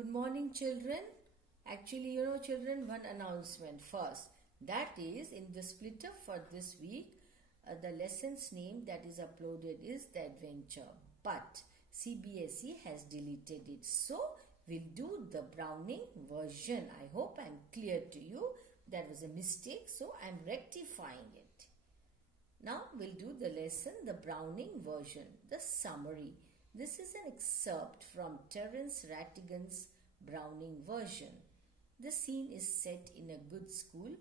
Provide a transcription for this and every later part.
good morning, children. Actually, children, one announcement first. That is, in the splitter for this week, the lesson's name that is uploaded is The Adventure. But CBSE has deleted it. So, we'll do the Browning version. I hope I'm clear to you. That was a mistake, so I'm rectifying it. Now, we'll do the lesson, the Browning version, the summary. This is an excerpt from Terence Rattigan's Browning version. The scene is set in a good school,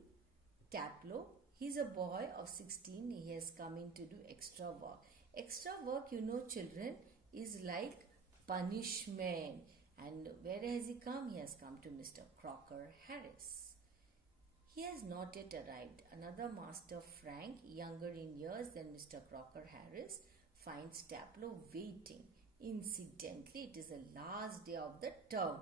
Taplow. He's a boy of 16. He has come in to do extra work. Extra work, children, is like punishment. And where has he come? He has come to Mr. Crocker Harris. He has not yet arrived. Another master, Frank, younger in years than Mr. Crocker Harris, finds Taplow waiting. Incidentally, it is the last day of the term.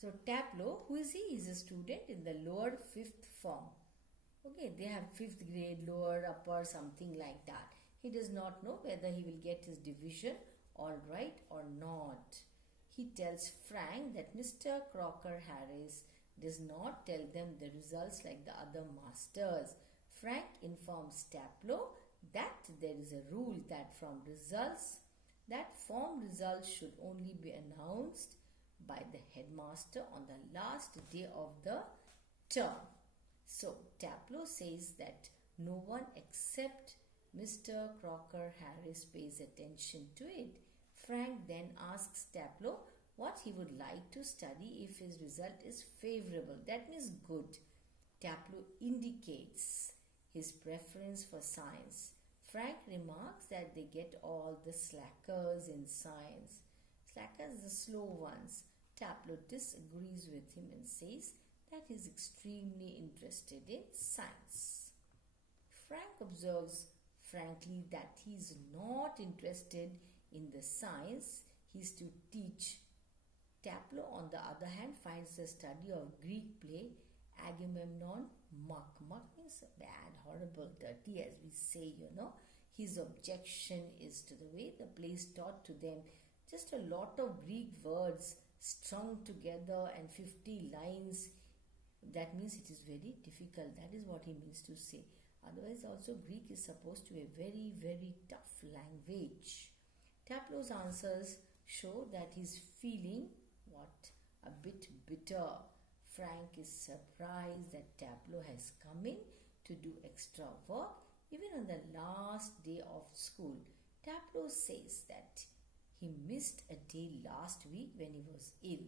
So Taplow, who is he? He is a student in the lower 5th form. Okay, they have 5th grade, lower, upper, something like that. He does not know whether he will get his division all right or not. He tells Frank that Mr. Crocker Harris does not tell them the results like the other masters. Frank informs Taplow that there is a rule that form results should only be announced by the headmaster on the last day of the term. So Taplow says that no one except Mr. Crocker Harris pays attention to it. Frank then asks Taplow what he would like to study if his result is favorable. That means good. Taplow indicates his preference for science. Frank remarks that they get all the slackers in science. Slackers, the slow ones. Taplow disagrees with him and says that he is extremely interested in science. Frank observes frankly that he is not interested in the science he is to teach. Taplow, on the other hand, finds the study of Greek play Agamemnon muck. Muck means bad, horrible, dirty, as we say, His objection is to the way the play is taught to them. Just a lot of Greek words strung together and 50 lines. That means it is very difficult. That is what he means to say. Otherwise, also Greek is supposed to be a very, very tough language. Taplow's answers show that he's feeling a bit bitter. Frank is surprised that Taplow has come in to do extra work even on the last day of school. Taplow says that he missed a day last week when he was ill.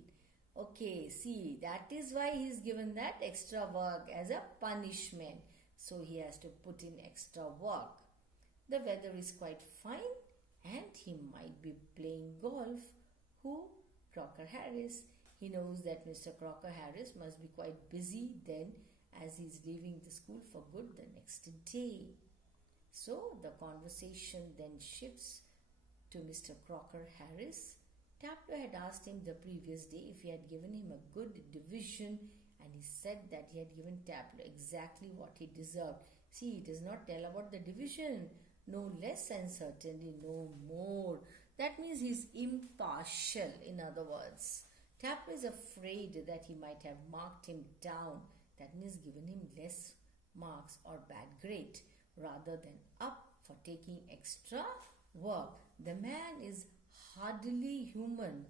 Okay, see, that is why he is given that extra work as a punishment. So he has to put in extra work. The weather is quite fine and he might be playing golf. Who? Crocker Harris. He knows that Mr. Crocker Harris must be quite busy then, as he is leaving the school for good the next day. So the conversation then shifts to Mr. Crocker Harris. Taplow had asked him the previous day if he had given him a good division, and he said that he had given Taplow exactly what he deserved. See, he does not tell about the division. No less, and certainly no more. That means he is impartial, in other words. Taplow is afraid that he might have marked him down. That means given him less marks or bad grade rather than up for taking extra work. The man is hardly human.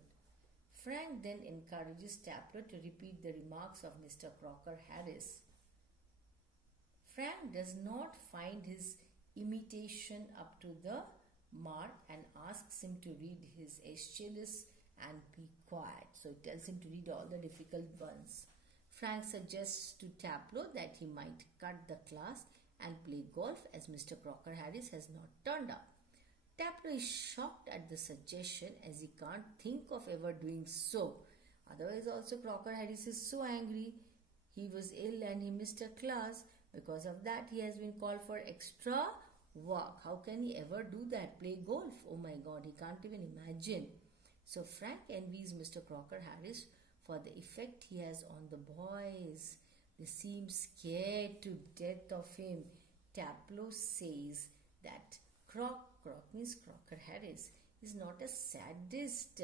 Frank then encourages Taplow to repeat the remarks of Mr. Crocker Harris. Frank does not find his imitation up to the mark and asks him to read his Aeschylus and be quiet. So he tells him to read all the difficult ones. Frank suggests to Taplow that he might cut the class and play golf as Mr. Crocker Harris has not turned up. Taplow is shocked at the suggestion as he can't think of ever doing so. Otherwise also Crocker Harris is so angry. He was ill and he missed a class. Because of that, he has been called for extra work. How can he ever do that? Play golf? Oh my God, he can't even imagine. So Frank envies Mr. Crocker Harris for the effect he has on the boys. They seem scared to death of him. Taplow says that Croc means Crocker Harris He's not a sadist.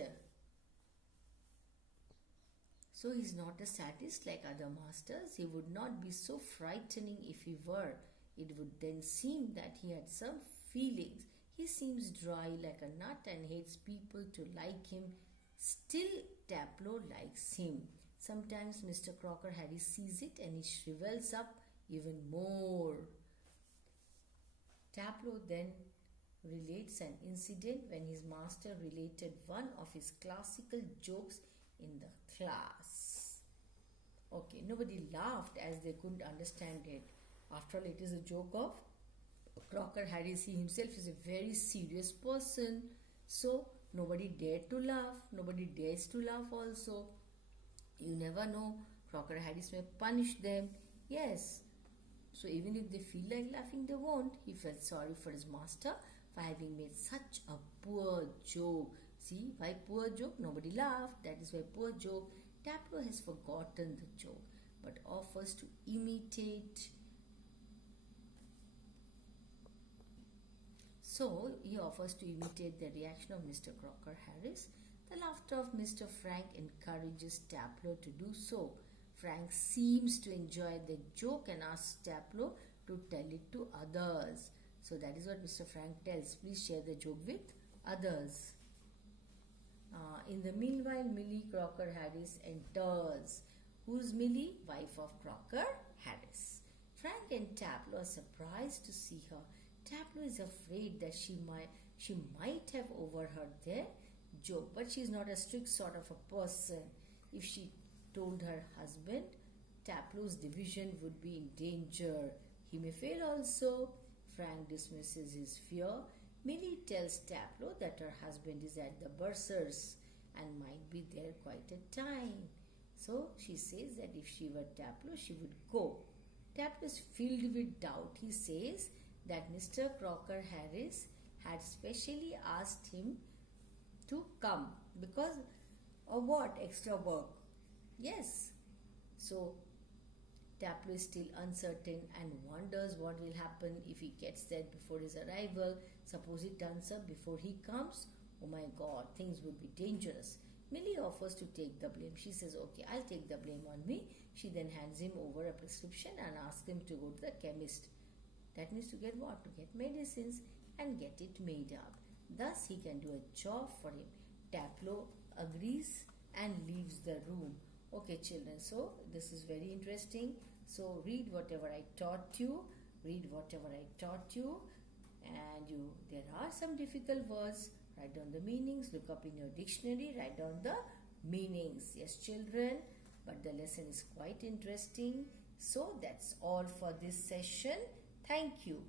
So he's not a sadist like other masters. He would not be so frightening if he were. It would then seem that he had some feelings. He seems dry like a nut and hates people to like him. Still, Taplow likes him. Sometimes Mr. Crocker Harris sees it and he shrivels up even more. Taplow then relates an incident when his master related one of his classical jokes in the class. Okay, nobody laughed as they couldn't understand it. After all, it is a joke of Crocker Harris. He himself is a very serious person. So, nobody dared to laugh. Nobody dares to laugh also. You never know. Crocker Harris may punish them. Yes. So, even if they feel like laughing, they won't. He felt sorry for his master for having made such a poor joke. See, why poor joke? Nobody laughed. That is why poor joke. Taplow has forgotten the joke but offers to imitate. So, he offers to imitate the reaction of Mr. Crocker Harris. The laughter of Mr. Frank encourages Taplow to do so. Frank seems to enjoy the joke and asks Taplow to tell it to others. So, that is what Mr. Frank tells. Please share the joke with others. In the meanwhile, Millie Crocker Harris enters. Who's Millie? Wife of Crocker Harris. Frank and Taplow are surprised to see her. Taplow is afraid that she might have overheard their joke, but she is not a strict sort of a person. If she told her husband, Taplow's division would be in danger. He may fail also. Frank dismisses his fear. Millie tells Taplow that her husband is at the bursar's and might be there quite a time. So she says that if she were Taplow, she would go. Taplow is filled with doubt. He says that Mr. Crocker Harris had specially asked him to come because of what? Extra work. Yes. So Taplow is still uncertain and wonders what will happen if he gets there before his arrival. Suppose he turns up before he comes. Oh my God, things would be dangerous. Millie offers to take the blame. She says, okay, I'll take the blame on me. She then hands him over a prescription and asks him to go to the chemist. That means to get what? To get medicines and get it made up. Thus, he can do a job for him. Taplow agrees and leaves the room. Okay, children, so this is very interesting. So, read whatever I taught you. And there are some difficult words. Write down the meanings. Look up in your dictionary. Write down the meanings. Yes, children, but the lesson is quite interesting. So, that's all for this session. Thank you.